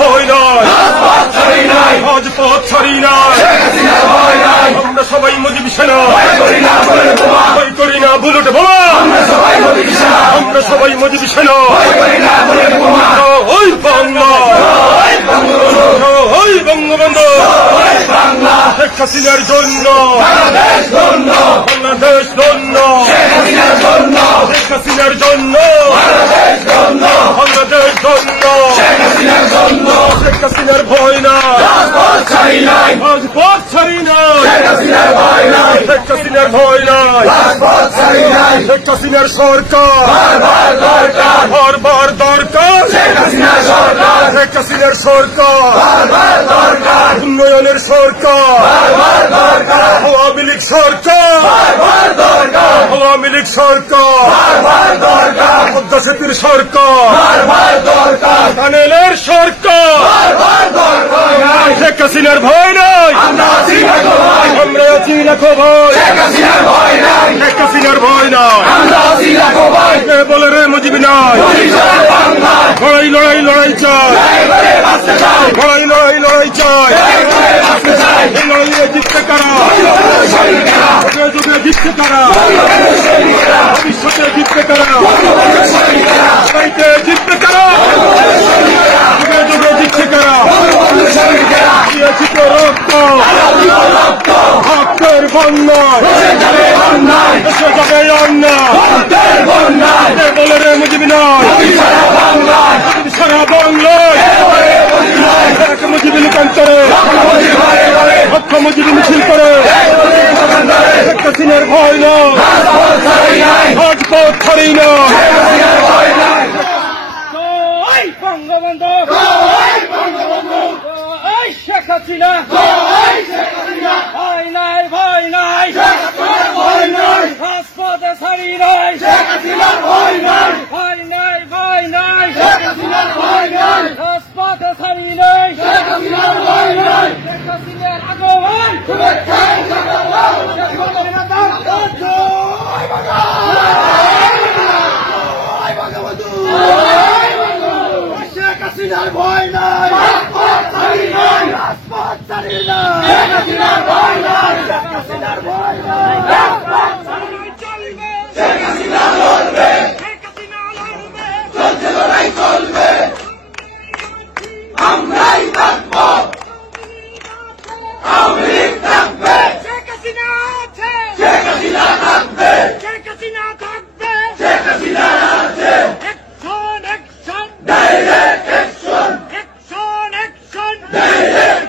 ভয় নাই, রাজপথ ছাড়ি নাই, আমরা সবাই মুজিব সেনা, ভয় করি না বুলেট বোমা, আমরা সবাই মুজিব সেনা, ওই বাংলা, ওই বঙ্গবন্ধু, শেখ হাসিনার জন্য বাংলাদেশ ধন্য, শেখ হাসিনার জন্য বাংলাদেশ ধন্য, শেখ হাসিনার ভয় নাই, রাজপথ ছাড়ি নাই, শেখ হাসিনার ভয় নাই, শেখ হাসিনার সরকার বারবার দরকার, শেখ হাসিনার সরকার উন্নয়নের সরকার, আওয়ামী লীগ সরকার, আওয়ামী লীগ সরকার, পদ্মা সেতুর সরকার, প্যানেলের সরকার, শেখ হাসিনার ভয় নাই, আমরা আছি রাখো ভয়, শেখ হাসিনার ভয় নাই, কে বলে রে মুজিব নাই, লড়াই চাই, লড়াই চাই, এই লড়াইয়ে জিততে কারা, যুগে জিততে কারা, ভবিষ্যতে জিততে কারা, জিততে কারা, যুগে জিততে কারা, দিয়েছিল রক্ত, ভক্তের বন্যায়, দেশে যাবে অন্যায়, বলে রে মুজিব নয়, সারা বাংলায় এক মুজিবি লোকান্তরে, লক্ষ মুজিবি মিছিল করে, শেখ হাসিনার ভয় নয়, রাজপথ ছাড়ি না, বঙ্গবন্ধু, শেখ হাসিনা, ভয় নাই, রাজপথে ছাড়ি নাই, ভয় নাই, রাজপথে ছাড়ি নাই, শেখ হাসিনার আগমন, শেখ হাসিনার ভয় নাই, রাজপথ ছাড়ি নাই, রাজপথ ছাড়ি নাই, শেখ হাসিনার ভয় নাই, শেখ হাসিনার ভয় নাই, রাজপথ ছাড়ি নাই, চলবে, শেখ হাসিনা লড়বে, শেখ হাসিনা লড়বে, চলছে লড়াই চলবে, আমরাই থাকবো, আওয়ামী লীগ থাকবে, শেখ হাসিনা আছে, শেখ হাসিনা থাকবে, শেখ হাসিনা থাকবে, শেখ হাসিনা আছে, অ্যাকশন, ডাইরেক্ট অ্যাকশন, ডাইরেক্ট